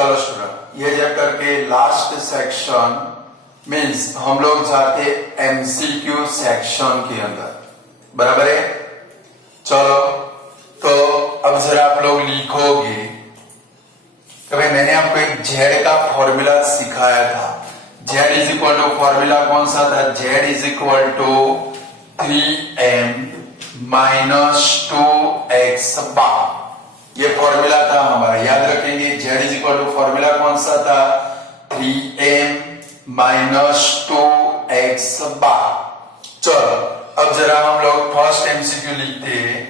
चलो स्टूडेंट, ये चैप्टर के लास्ट सेक्शन मीन्स हम लोग जाते एमसीक्यू सेक्शन के अंदर, बराबर है। चलो तो अब जरा आप लोग लिखोगे कि भाई मैंने आपको एक जेड का फॉर्मूला सिखाया था। Z is equal to formula कौन सा था? Z is equal to 3m minus 2x bar, ये फॉर्मूला था हमारा, याद रखेंगे। Z is equal to formula कौन सा था? 3m minus 2x bar. चलो अब जरा हम लोग फर्स्ट एमसीक्यू लिखते हैं।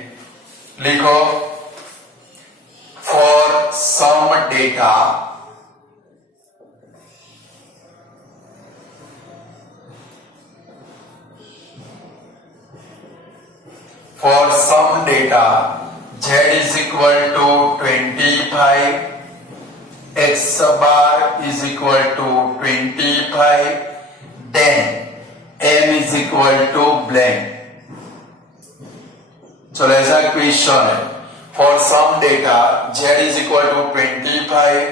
लिखो, for some data z is equal to 25, x bar is equal to 25, then m is equal to blank। चलो ऐसा क्वेश्चन है, for some data z is equal to 25,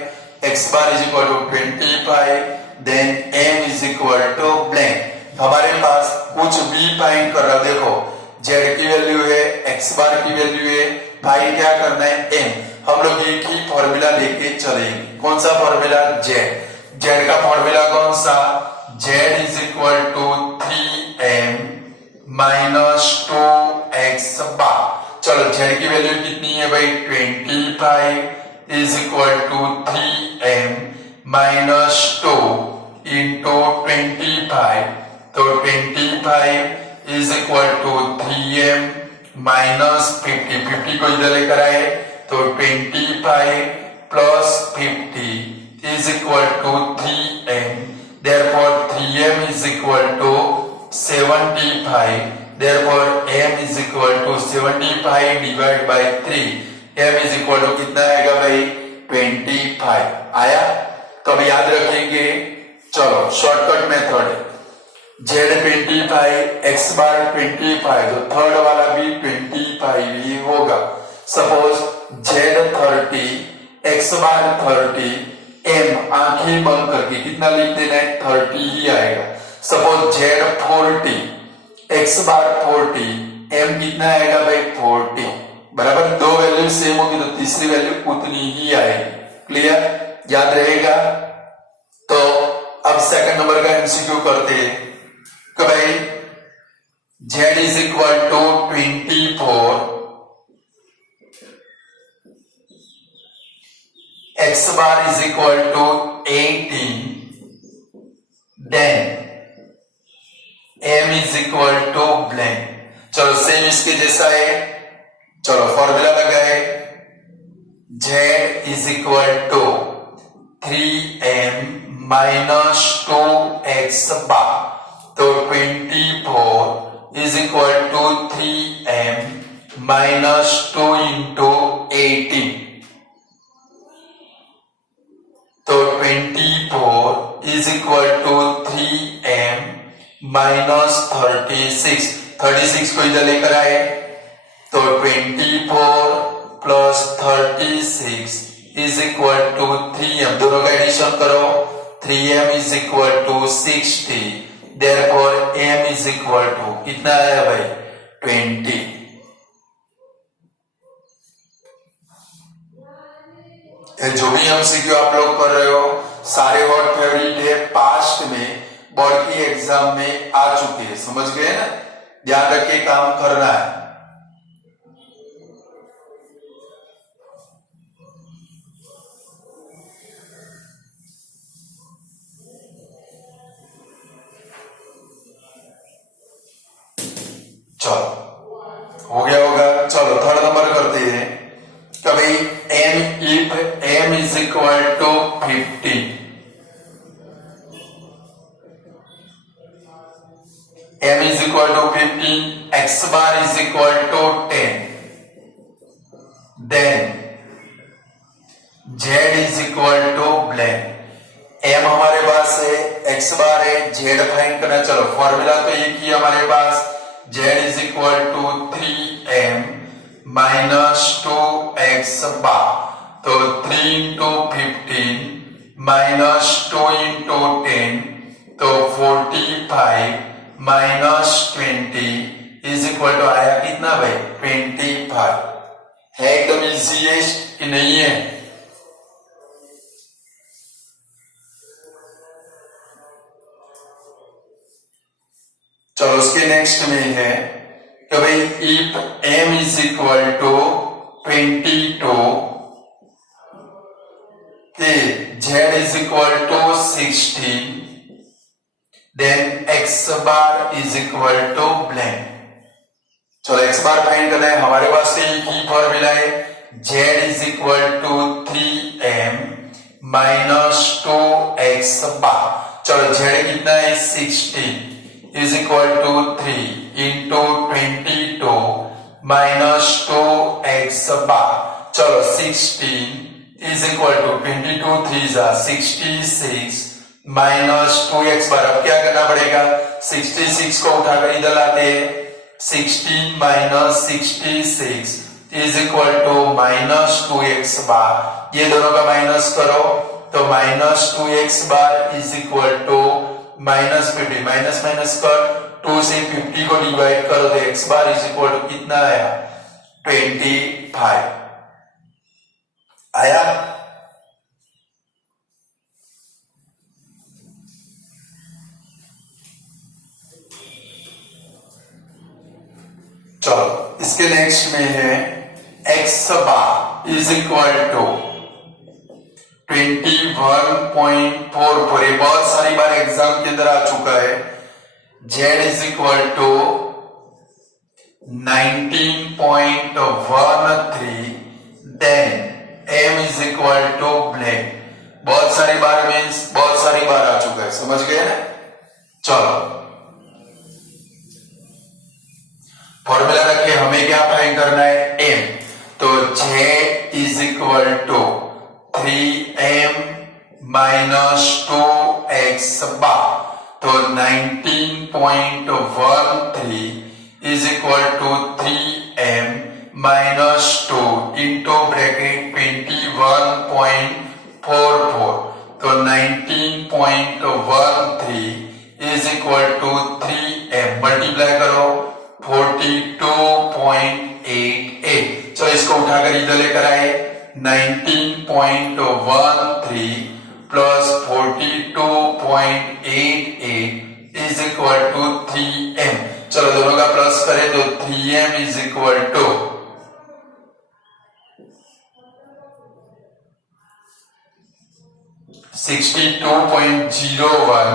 x bar is equal to 25, then m is equal to blank। हमारे पास कुछ भी find कर रहा, देखो z की वैल्यू है, x बार की वैल्यू है, फाइंड क्या करना है? m। हम लोग एक ही फॉर्मूला लेके चलेंगे। कौन सा फॉर्मूला? z का फॉर्मूला कौन सा? z is equal to 3m minus 2x bar. चलो z की वैल्यू कितनी है भाई? 25 is equal to 3m minus 2 into 25, तो 25 is equal to 3m minus 50, 50 को इधर लेकर आए तो 25 plus 50 is equal to 3m, therefore 3m is equal to 75, therefore m is equal to 75 divide by 3, m is equal to कितना आएगा भाई? 25 आया। तो अब याद रखेंगे, चलो शॉर्टकट मेथड है, z 25, x बार 25, तो थर्ड वाला भी 25 ही होगा। सपोज z 30, x बार 30, m आंखें बंद करके कितना लिख देना है? 30 ही आएगा। सपोज z 40, x बार 40, m कितना आएगा भाई? 40, बराबर। दो वैल्यू सेम होगी तो तीसरी वैल्यू उतनी ही आएगी। क्लियर? याद रहेगा। तो अब सेकंड नंबर का एमसीक्यू करते हैं कि भाई z is equal to 24, x bar is equal to 18, then m is equal to blank. चलो सेम इसके जैसा है, चलो फॉर्मूला लगाए, z is equal to 3m minus 2x bar, तो 24 is equal to 3m minus 2 into 18, तो 24 is equal to 3m minus 36, 36 को इधर लेकर आए तो 24 plus 36 is equal to 3m, दोनों का एडिशन करो, 3m is equal to 60, therefore m is equal to कितना आया भाई? 20। जो भी एमसीक्यू आप लोग कर रहे हो सारे वर्ड फेवरेट है, पास्ट में बोर्ड की एग्जाम में आ चुके हैं, समझ गए ना? ध्यान रख के काम करना है। चलो हो गया होगा। चलो थर्ड नंबर करते हैं कि भाई if m is equal to 50, m is equal to 50, x bar is equal to 10, then z is equal to blank. m हमारे पास है, x बार है, z फाइंड करना। चलो फॉर्मूला तो एक ही हमारे पास, z is equal to 3m minus 2x bar, तो 3 इंटू 15 -2 इंटू 10 तो 45 -20 इज इक्वल टू आया कितना भाई 25। है एकदम इजीएस्ट कि नहीं है? चलो उसके नेक्स्ट में है कि भाई if m is equal to 22 z is equal to 16 then x bar is equal to blank. चलो x बार फाइंड करना है। हमारे पास की फॉर्मूला है z is equal to 3m minus 2x bar. चलो z कितना है 16 is equal to 3 into 22 minus 2x bar. चलो 16 इज इक्वल टू 22 3 जा 66 माइनस 2x बार। अब क्या करना पड़ेगा 66 को उठाकर इधर लाते हैं 16 minus 66 is equal to minus 2x bar. ये दोनों का माइनस करो तो minus 2x bar is equal to -50 minus minus कर 2 से 50 को डिवाइड करो तो x bar is equal to कितना आया 25 आया। चलो इसके नेक्स्ट में है x bar is equal to 21.44। ये बहुत सारी बार एग्जाम के अंदर आ चुका है। z is equal to 19.13 then m is equal to blank. बहुत सारी बार मीन्स बहुत सारी बार आ चुका है, समझ गए ना। चलो फॉर्मूला रखिए, हमें क्या फाइंड करना है m। तो z is equal to 3m minus 2x bar. तो 19.13 is equal to 3m minus 2 into bracket 21.44। तो 19.13 is equal to 3m multiply करो 42.88। चलो इसको उठाकर इधर लेकर आए 19.13 plus 42.88 is equal to 3m। चलो दोनों का प्लस करें तो 3m is equal to 62.01।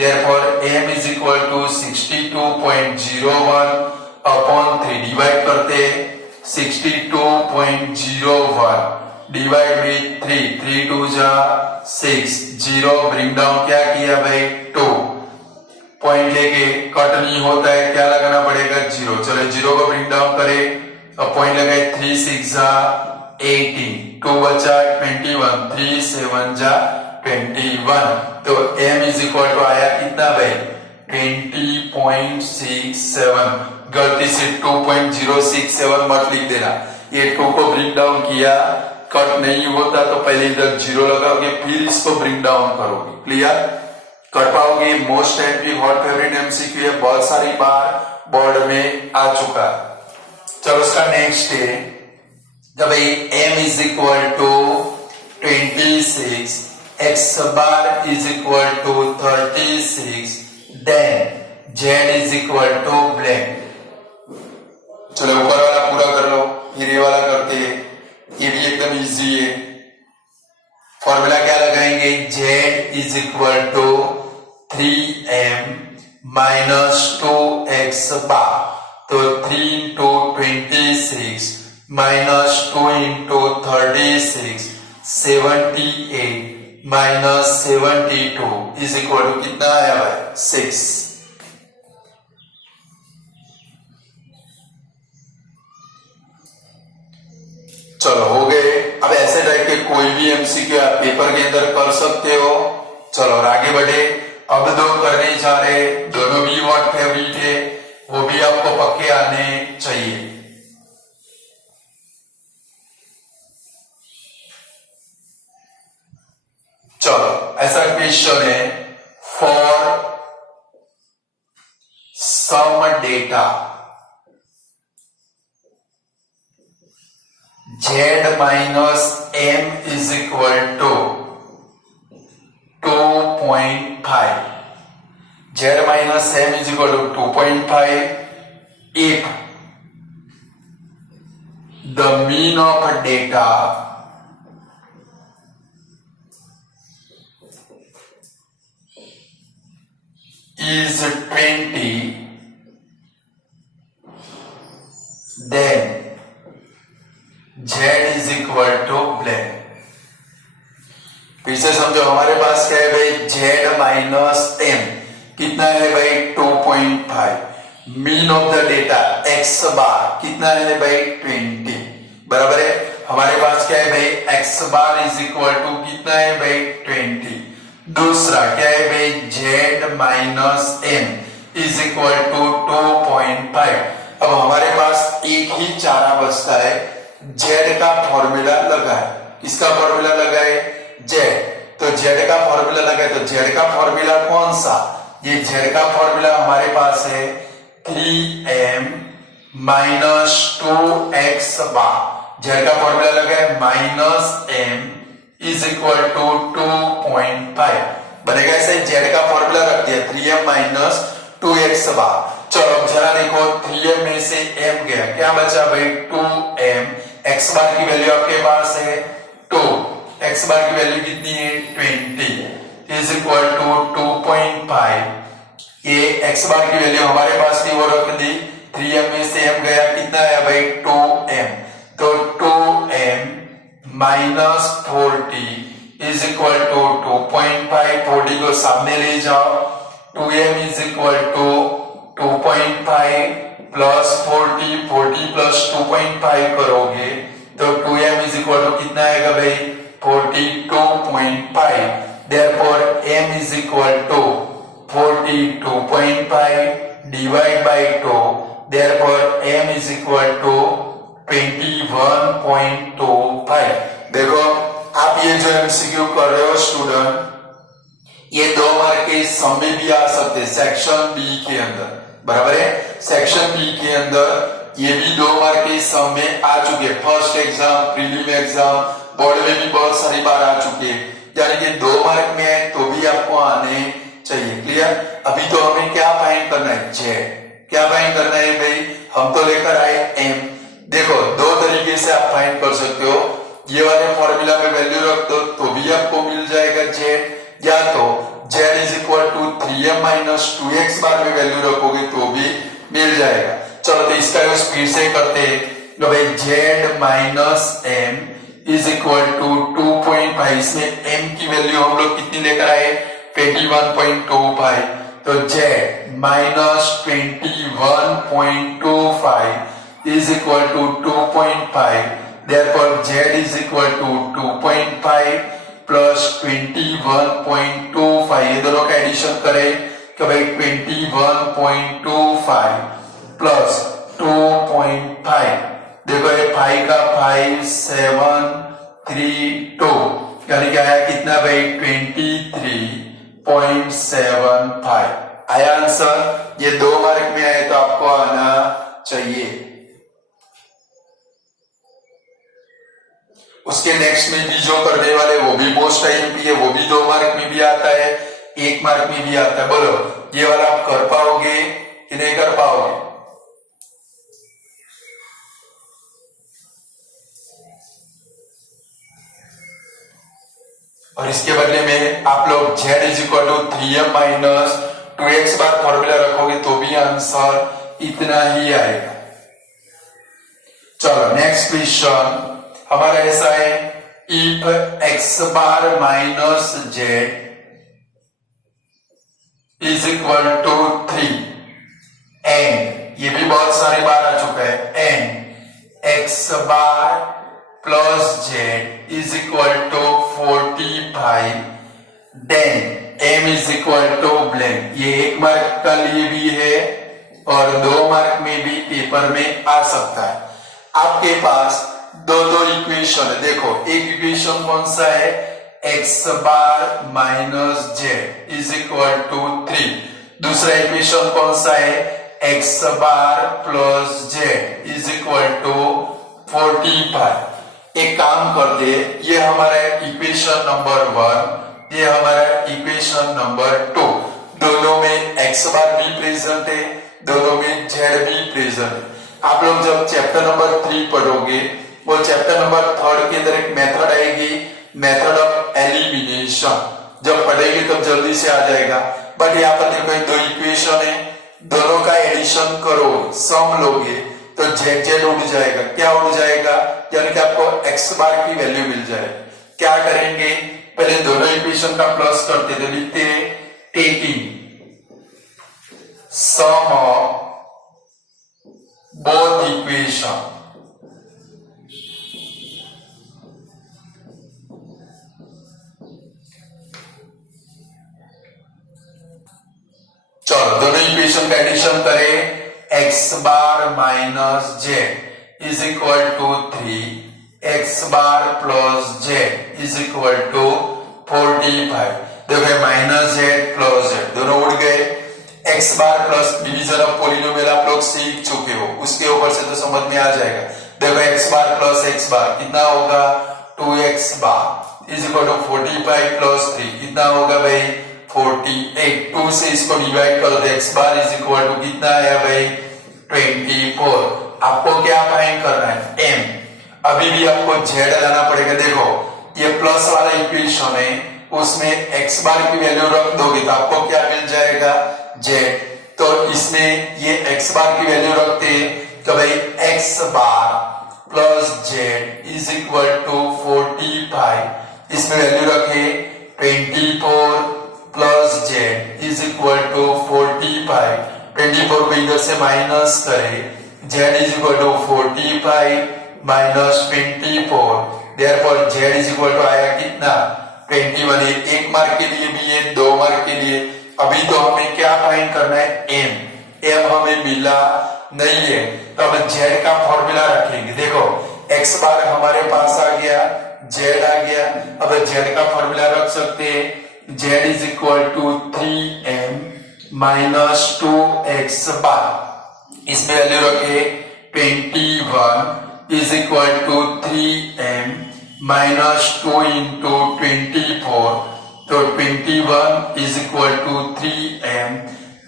therefore m is equal to 62.01 upon 3 divide करते 62.01 डिवाइड विथ 3 3 2 जा 6 0 ब्रिंग डाउन क्या किया भाई 2 पॉइंट लेके कट नहीं होता है क्या लगाना पड़ेगा 0। चलो 0 को ब्रिंग डाउन करे अब पॉइंट लगाए 3 6 जा 18 2 बचा 21 3 7 जा 21। तो m इज इक्वल टू आया कितना भाई 20.67। गलती से 2.067 मत लिख देना। ये 2 को ब्रिंग डाउन किया कट नहीं होता तो पहले इधर 0 लगाओगे फिर इसको ब्रिंग डाउन करोगे। क्लियर कर पाओगे। Most and hot favourite MCQ है, बहुत सारी बार बोर्ड में आ चुका। चलो उसका नेक्स्ट है जब m is equal to 26 x bar is equal to 36 then z is equal to blank. चलो ऊपर वाला पूरा कर लो फिर ये वाला करते हैं, ये भी एकदम इजी है। फॉर्मूला क्या लगाएंगे z is equal to 3m minus 2x bar. तो 3 into 26 minus 2 into 36 78 minus 72 is equal to कितना आया भाई 6। चलो हो गए। अब ऐसे टाइप के कोई भी एमसीक्यू आप पेपर के अंदर कर सकते हो। चलो और आगे बढ़े। अब दो करने जा रहे, दोनों भी व्हाट फेवरेट है, वो भी आपको पक्के आने चाहिए। चलो कंडीशन है for some data z minus m is equal to 2.5. z minus m is equal to 2.5 if the mean of data is 20, then z is equal to blank. फिर से समझो, हमारे पास क्या है भाई, z माइनस m कितना है भाई 2.5. Mean of the data x बार कितना है भाई 20, बराबर है. हमारे पास क्या है भाई x bar is equal to कितना है भाई 20. दूसरा क्या है भाई z minus m is equal to 2.5. अब हमारे पास एक ही चारा बचता है, z का फॉर्मूला लगाए. किसका फॉर्मूला लगाए, z. तो z का फॉर्मूला लगाए, तो z का फॉर्मूला कौन सा, ये z का फॉर्मूला हमारे पास है 3m minus 2x bar. z का फॉर्मूला लगाए minus m is equal to 2.5. बनेगा ऐसे, z का फॉर्मूला रख दिया 3m माइनस 2x बार. चलो अब जरा देखो, 3m में से m गया, क्या बचा भाई 2m. x बार की वैल्यू आपके पास है 2, x बार की वैल्यू कितनी है 20 इज इक्वल टू 2.5. ये x बार की वैल्यू हमारे पास थी वो रख दी, 3m में से m गया, कितना है भाई 2m. तो 2m minus 40 is equal to 2.5. 40 को सामने ले जाओ, 2m is equal to 2.5 plus 40, 40 plus 2.5 करोगे तो 2m इज इक्वल टू कितना आएगा भाई 42.5. therefore m is equal to 42.5 divide by 2. therefore m is equal to 21.25. देखो आप ये जो एमसीक्यू कर रहे हो स्टूडेंट, ये 2 मार्क के सम में भी आ सकते, सेक्शन बी के अंदर, बराबर है. सेक्शन बी के अंदर ये भी 2 मार्क के सम में आ चुके, first exam, prelim exam, board में भी बहुत सारी बार आ चुके, यानी कि 2 मार्क में है तो भी आपको आने चाहिए. क्लियर. अभी तो हमें क्या फाइंड करना है, जेड. क्या फाइंड करना है भाई, हम तो लेकर आए एम. देखो 2 तरीके से आप फाइंड कर सकते हो, ये वाले फॉर्मूला में वैल्यू रख दो तो भी आपको मिल जाएगा जेड, या तो z is equal to 3m minus 2x बार में वैल्यू रखोगे तो भी मिल जाएगा. चलो तो इसका यूज फिर से करते हैं. तो भाई z minus m is equal to 2.5. इसमें m की वैल्यू हम लोग कितनी लेकर आए 21.25. तो z minus 21.25 is equal to 2.5. therefore z is equal to 2.5 plus 21.25. ये दोनों का एडिशन करें तो भाई 21.25 प्लस 2.5. देखो ये 5 का 5 7 3 2 यानी क्या आया कितना भाई 23.75. आया आंसर. ये 2 मार्क में आए तो आपको आना चाहिए. उसके नेक्स्ट में भी जो करने वाले वो भी मोस्ट आईएमपी है, वो भी 2 मार्क में भी आता है, 1 मार्क में भी आता है. बोलो ये वाला आप कर पाओगे कि नहीं कर पाओगे. और इसके बदले में आप लोग z is equal to 3m minus 2x bar formula रखोगे तो भी आंसर इतना ही आएगा. चलो नेक्स्ट क्वेश्चन हमारा ऐसा है, if x bar minus z is equal to 3 and, ये भी बहुत सारी बार आ चुका है, and x bar plus z is equal to 45 then m is equal to blank. ये 1 मार्क का लिए भी है और 2 मार्क में भी पेपर में आ सकता है. आपके पास दो इक्वेशन है. देखो एक इक्वेशन कौन सा है, x bar minus z is equal to 3। दूसरा इक्वेशन कौन सा है, x bar plus z is equal to 45। एक काम करते, ये हमारा इक्वेशन नंबर 1, ये हमारा इक्वेशन नंबर 2। दोनों में एक्स बार भी प्रेजेंट है, दोनों में जेड भी प्रेजेंट है। आप लोग जब चैप्टर नंबर 3 पढ़ोगे, वो चैप्टर नंबर 3 के अंदर एक मेथड आएगी, मेथड ऑफ एलिमिनेशन। जब पढ़ेंगे तब जल्दी से आ जाएगा। बट यहाँ पर देखो दो इक्वेशन है, दोनों का एडिशन करो, सम लोगे तो जेड जेड उड़ जाएगा। क्या उड़ जाएगा, यानी कि आपको एक्स बार की वैल्यू मिल जाएगी। क्या करेंगे, पहले दोनों इक्वेशन का प्लस करते थे, लिखते taking sum of both equation। चलो दोनों इक्वेशन का एडिशन करें। X bar minus z is equal to 3, x bar plus z is equal to 45। देखो माइनस जेड प्लस जेड दोनों उड़ गए। X bar plus division of polynomial आप लोग सीख चुके हो, उसके ऊपर से तो समझ में आ जाएगा। देखो x bar plus x bar कितना होगा, 2x bar is equal to 45 plus 3 कितना होगा भाई 48। 2 से इसको डिवाइड करो तो x bar is equal to कितना है भाई 24। आपको क्या फाइंड करना है, m। अभी भी आपको z लाना पड़ेगा। देखो ये प्लस वाला इक्वेशन है, उसमें x बार की वैल्यू रख दोगे तो आपको क्या मिल जाएगा, z। तो इसमें ये x बार की वैल्यू रखते हैं तो भाई x bar plus z is equal to 45। इसमें वैल्यू रखे 24 plus z is equal to 45। 24 को इधर से माइनस करें, z is equal to 45 minus 24। Therefore z is equal to आया कितना 21। एक मार्क के लिए भी है, 2 मार्क के लिए। अभी तो हमें क्या फाइंड करना है, m हमें मिला नहीं है तो अब z का फॉर्मूला रखेंगे। देखो x बार हमारे पास आ गया, z आ गया, अब z का फॉर्मूला रख सकते हैं। z is equal to 3m minus 2x bar, इसमें वैल्यू रखे 21 is equal to 3m minus 2 into 24। तो 21 is equal to 3m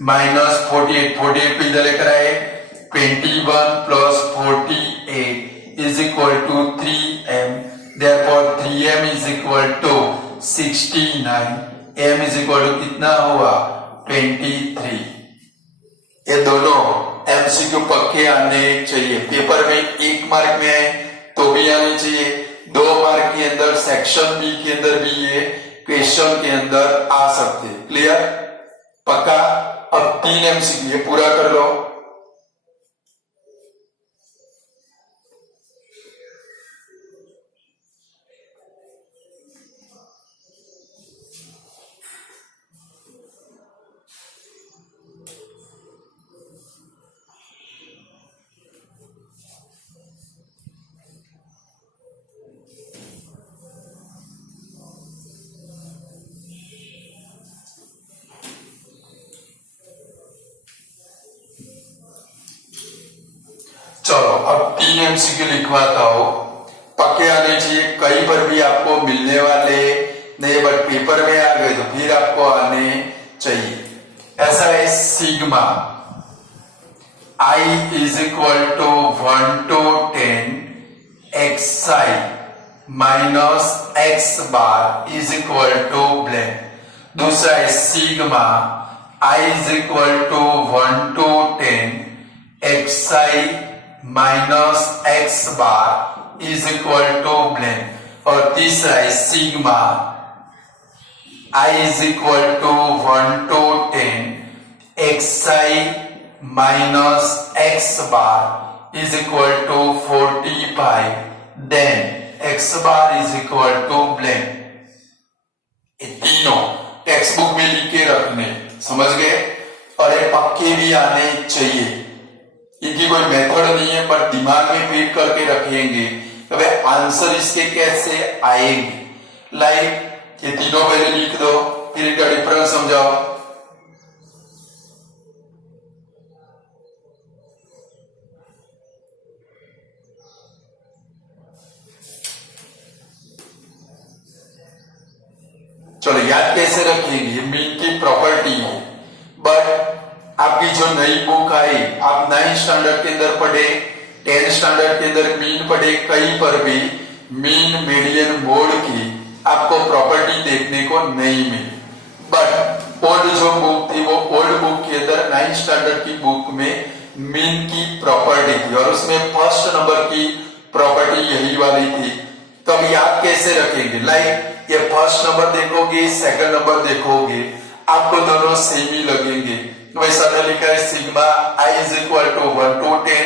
minus 48। 48 को इधर लेकर आए, 21 plus 48 is equal to 3m। Therefore 3m is equal to 69। m is equal to कितना हुआ 23। ये दोनों एमसीक्यू पक्के आने चाहिए। पेपर में 1 मार्क में आए तो भी आने चाहिए, 2 मार्क के अंदर सेक्शन बी के अंदर भी ये क्वेश्चन के अंदर आ सकते हैं। क्लियर, पक्का। अब 3 एमसीक्यू ये पूरा कर लो। चलो अब 3 एमसीक्यू लिखवाता हूं, पक्के आने चाहिए। कहीं पर भी आपको मिलने वाले नहीं, बट पेपर में आ गए तो फिर आपको आने चाहिए। ऐसा है sigma i is equal to 1 to 10 xi minus x bar is equal to blank. दूसरा है sigma i is equal to 1 to 10 xi minus x bar is equal to blank. और तीसरा है sigma i is equal to 1 to 10 xi minus x bar is equal to 45 then x bar is equal to blank. ये तीनों text book में लिख के रखने, समझ गए। और ये पक्के भी आने चाहिए, इनकी कोई मेथड नहीं है, पर दिमाग में फीड करके रखेंगे तो भाई आंसर इसके कैसे आएंगे। लाइक ये तीनों पहले लिख दो, फिर इनका डिफरेंस समझाओ। चलो याद कैसे रखेंगे, मीन की प्रॉपर्टी है। बट आपकी जो नई बुक आई, आप 9th स्टैंडर्ड के अंदर पढ़े, 10th स्टैंडर्ड के अंदर मीन पढ़े, कहीं पर भी मीन मीडियन मोड की आपको प्रॉपर्टी देखने को नहीं मिली। बट ओल्ड जो बुक थी वो ओल्ड बुक के अंदर 9th स्टैंडर्ड की बुक में मीन की प्रॉपर्टी थी और उसमें फर्स्ट नंबर की प्रॉपर्टी यही वाली थी। तो अब याद कैसे रखेंगे, लाइक ये फर्स्ट नंबर देखोगे, सेकंड नंबर देखोगे, आपको दोनों सेम ही लगेंगे। वैसा लिखा है sigma i is equal to 1 to 10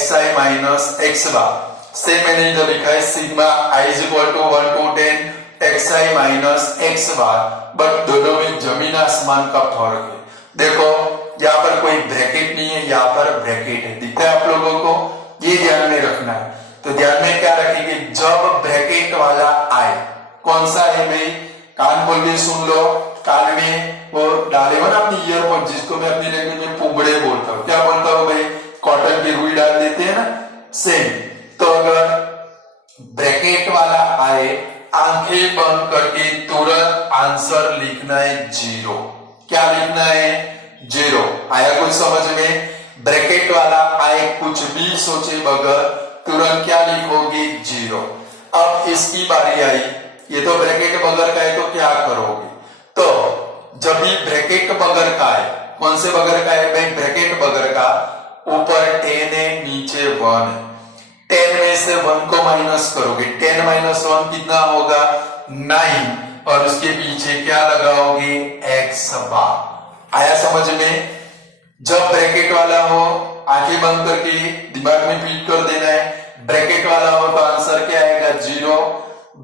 xi minus x bar. Same मैंने इधर लिखा है sigma i is equal to 1 to 10 xi minus x bar, but दोनों में जमीन आसमान का फर्क है। देखो यहाँ पर कोई ब्रैकेट नहीं है, यहाँ पर ब्रैकेट है, दिखता है आप लोगों को, ये ध्यान में रखना है। तो ध्यान में क्या रखेंगे, जब ब्रैकेट वाला आए, कौन सा है भाई, कान खोल के सुन लो, कान में वो डाले हो ना अपनी ईयरफोन, जिसको मैं अपनी लैंग्वेज में पुबड़े बोलता हूँ। क्या बोलता हूँ भाई, कॉटन की रुई डाल देते हैं ना, सेम। तो अगर ब्रैकेट वाला आए, आंखें बंद करके तुरंत आंसर लिखना है 0। क्या लिखना है, 0। आया कुछ समझ में? ब्रैकेट वाला आए, कुछ भी सोचे बगैर तुरंत क्या लिखोगे, 0। अब इसकी बारी आई, ये तो ब्रैकेट बगैर का है, तो क्या करोगे? तो जब भी ब्रैकेट बगैर का है, कौन से बगैर का है भाई, ब्रैकेट बगैर का, ऊपर 10 है, नीचे 1 है। 10 में से 1 को माइनस करोगे, 10 माइनस 1 कितना होगा, 9, और उसके पीछे क्या लगाओगे, x बार। आया समझ में? जब ब्रैकेट वाला हो, आंखें बंद करके दिमाग में फीड कर देना है, ब्रैकेट वाला हो तो आंसर क्या आएगा, 0।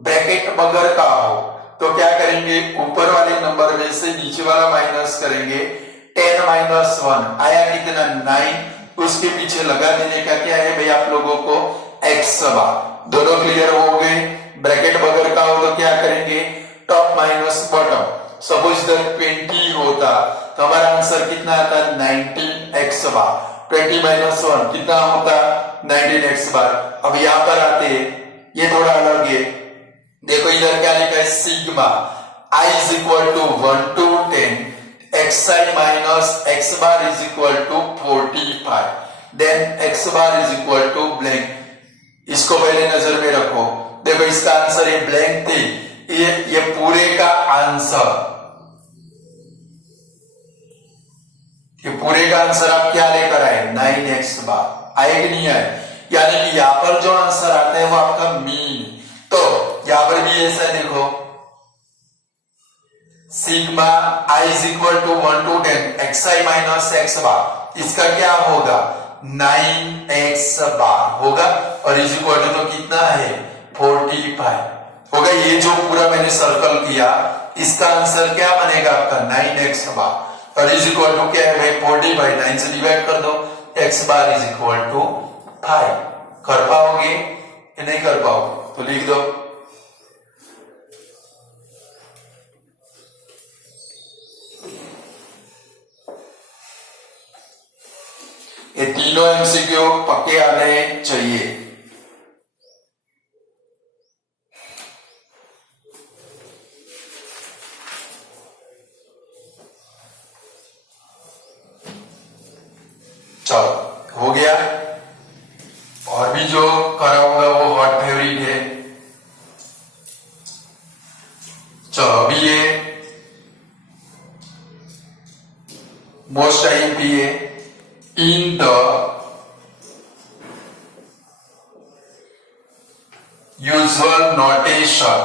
ब्रैकेट बगैर का हो तो क्या करेंगे, ऊपर वाले नंबर में से नीचे वाला माइनस करेंगे। 10 माइनस 1 आया कितना, 9, उसके पीछे लगा देने का क्या है भाई आप लोगों को, x बार। दोनों क्लियर हो गए? ब्रैकेट बगैर का हो तो क्या करेंगे, टॉप माइनस बॉटम। सपोज इधर 20 होता तो हमारा आंसर कितना आता, 19x बार। 20 माइनस 1 कितना होता, 19x बार। अब यहां पर आते, ये थोड़ा अलग है, देखो इधर क्या लिखा है, sigma i is equal to 1 to 10 xi minus x bar is equal to 45, then x bar is equal to blank. इसको पहले नजर में रखो, देखो इसका आंसर ये ब्लैंक थी, ये पूरे का आंसर, ये पूरे का आंसर आप क्या लेकर आए, 9x बार। आए कि नहीं आए? यानी कि यहाँ पर जो आंसर आता है वो आपका मीन। तो यहां पर भी ऐसा है, देखो sigma i is equal to 1 to 10 xi minus x bar, इसका क्या होगा, 9x बार होगा, और इज इक्वल टू तो कितना है, 45 होगा। ये जो पूरा मैंने सर्कल किया, इसका आंसर क्या बनेगा आपका, 9x बार, और इज इक्वल टू क्या है भाई, 45, 9 से डिवाइड कर दो, x bar is equal to 5। कर पाओगे कि नहीं कर पाओगे, तो लिख दो। ये तीनों एमसीक्यू पक्के आने चाहिए। चलो हो गया, और भी जो कराऊंगा वो हॉट फेवरेट है। चलो अभी ये मोस्ट आईएमपी है, in the usual notation,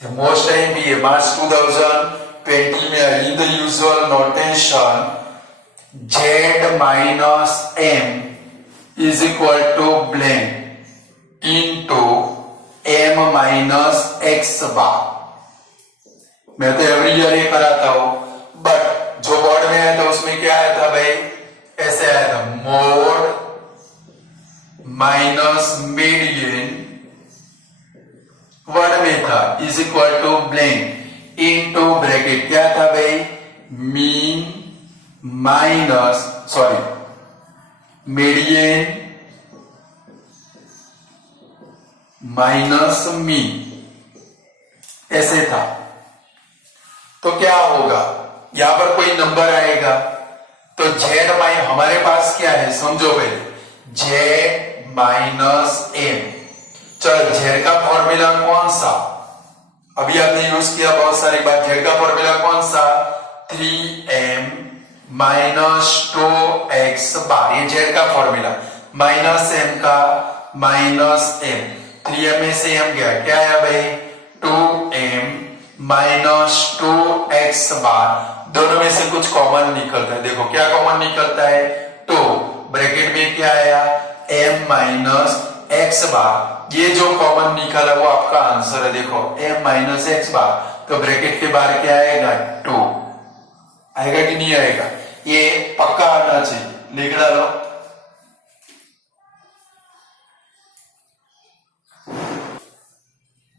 most time भी है, मार्च 2020 में in the usual notation z minus m is equal to blank into m minus x bar। मैं तो एवरी ईयर ये कराता हूं, बट जो बोर्ड में आया था उसमें क्या आया था भाई, ऐसे आया था, मोड माइनस मीडियन वर्ड में था is equal to blank into bracket क्या था भाई, mean minus median minus mean, ऐसे था। तो क्या होगा, यहां पर कोई नंबर आएगा तो जेड माइ हमारे पास क्या है समझो पहले, जेड माइनस एम। चलो जेड का फॉर्मूला कौन सा, अभी आपने यूज किया बहुत सारी बार, जेड का फॉर्मूला कौन सा, 3m माइनस 2x बार, ये जेड का फॉर्मूला, माइनस m का माइनस m, 3m में से m गया, क्या है भाई 2m माइनस 2x बार, दोनों में से कुछ कॉमन निकलता है, देखो क्या कॉमन निकलता है, तो ब्रैकेट में क्या आया m माइनस x बार, ये जो कॉमन निकाला वो आपका आंसर है, देखो m माइनस एक्स बार, तो ब्रैकेट के बाहर क्या आएगा 2 आएगा कि नहीं आएगा, ये पक्का आना चाहिए, लिख डालो।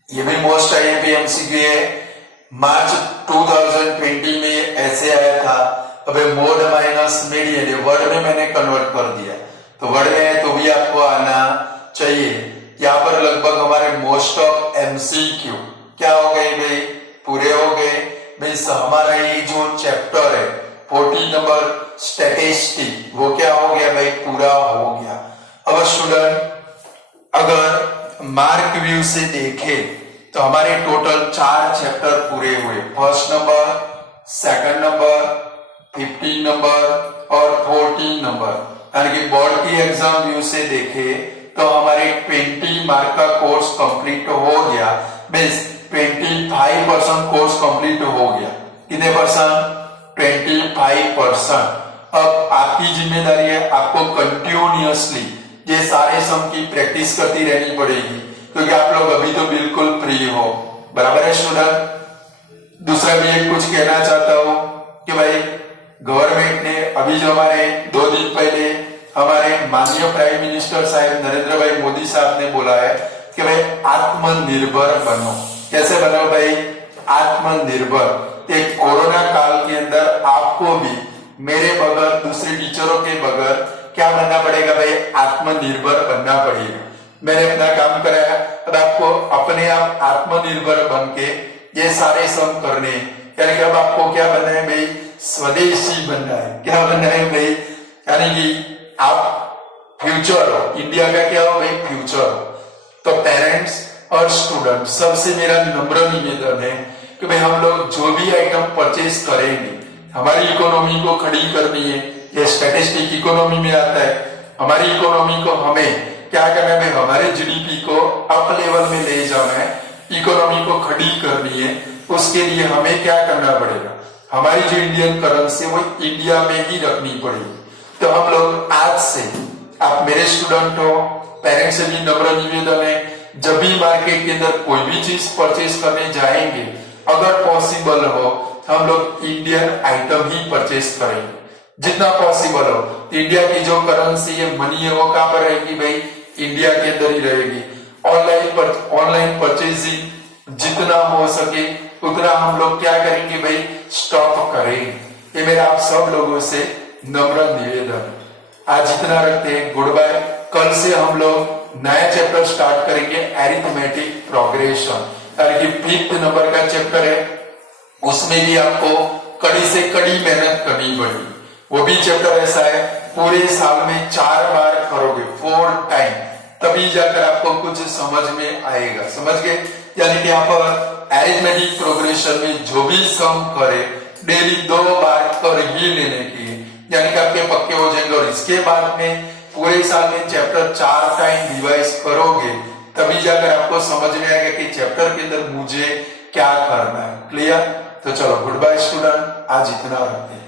ये भी मोस्ट आईएमपी एमसीक्यू है, मार्च 2020 में ऐसे आया था, अबे मोड माइनस मीडियन वर्ड में मैंने कन्वर्ट कर दिया, तो वर्ड में है तो भी आपको आना चाहिए। यहाँ पर लगभग हमारे मोस्ट ऑफ एमसीक्यू क्या हो गए भाई, पूरे हो गए भाई। हमारा ये जो चैप्टर है 40 नंबर स्टैटिस्टिक, वो क्या हो गया भाई, पूरा हो गया। अब स्टूडेंट अगर मार्क व्यू से देखे तो हमारे टोटल 4 चैप्टर पूरे हुए, first number, second number, 15 number और 14 नंबर, यानी कि बोर्ड की एग्जाम व्यू से देखे तो हमारे 20 मार्क का कोर्स कंप्लीट हो गया, मीन्स 25% कोर्स कंप्लीट हो गया। कितने परसेंट, 25%। अब आपकी जिम्मेदारी है, आपको कंटिन्यूअसली ये सारे सम की प्रैक्टिस करती रहनी पड़ेगी, क्योंकि आप लोग अभी तो बिल्कुल फ्री हो, बराबर है स्टूडेंट। दूसरा भी एक कुछ कहना चाहता हूं कि भाई गवर्नमेंट ने अभी जो हमारे 2 दिन पहले हमारे माननीय प्राइम मिनिस्टर साहब नरेंद्र भाई मोदी साहब ने बोला है कि भाई आत्मनिर्भर बनो। कैसे बनो भाई, आत्मनिर्भर। एक कोरोना काल के अंदर आपको भी मेरे बगैर, दूसरे टीचरों के बगैर क्या बनना पड़ेगा भाई, आत्मनिर्भर बनना पड़ेगा। मैंने अपना काम कराया, अब आपको अपने आप आत्मनिर्भर बन के ये सारे सम करने, यानी कि अब आपको क्या बनना है भाई, स्वदेशी बनना है। क्या बनना है भाई, यानी कि आप फ्यूचर हो, इंडिया का क्या हो भाई, फ्यूचर हो। तो पेरेंट्स और स्टूडेंट सबसे मेरा नम्र निवेदन है कि भाई हम लोग जो भी आइटम परचेज करेंगे, हमारी इकोनॉमी को खड़ी करनी है, ये स्टैटिस्टिक इकोनॉमी में आता है। हमारी इकोनॉमी को हमें क्या करना है, हमारे जीडीपी को अप लेवल में ले जाना है, इकोनॉमी को खड़ी करनी है। उसके लिए हमें क्या करना पड़ेगा, हमारी जो इंडियन करेंसी वो इंडिया में ही रखनी पड़ेगी। तो हम लोग आज से, आप मेरे स्टूडेंट हो, पेरेंट्स से भी नम्र निवेदन है, जब भी मार्केट के अंदर कोई भी चीज परचेज करने जाएंगे, अगर पॉसिबल हो हम लोग इंडियन आइटम ही परचेज करेंगे, जितना पॉसिबल हो। इंडिया की जो करेंसी है, मनी है, वो कहां पर रहेगी भाई, इंडिया के अंदर ही रहेगी। ऑनलाइन परचेजिंग जितना हो सके उतना हम लोग क्या करेंगे भाई, स्टॉप करेंगे। ये मेरा आप सब लोगों से नम्र निवेदन। आज इतना रखते हैं, गुड बाय। कल से हम लोग नया चैप्टर स्टार्ट करेंगे, एरिथमेटिक प्रोग्रेशन, यानी कि 5th नंबर का चैप्टर है। उसमें भी आपको कड़ी से कड़ी मेहनत करनी पड़ेगी। वो भी चैप्टर ऐसा है, पूरे साल में 4 बार करोगे, 4 टाइम, तभी जाकर आपको कुछ समझ में आएगा। समझ गए, यानी कि यहाँ पर एरिथमेटिक प्रोग्रेशन में जो भी सम करे डेली 2 बार कर ही लेने की, यानी कि आपके पक्के हो जाएंगे। और इसके बाद में पूरे साल में चैप्टर 4 टाइम रिवाइज करोगे, तभी जाकर आपको समझ में आएगा कि चैप्टर के अंदर मुझे क्या करना है। क्लियर? तो चलो गुड बाय स्टूडेंट, आज इतना रखते हैं।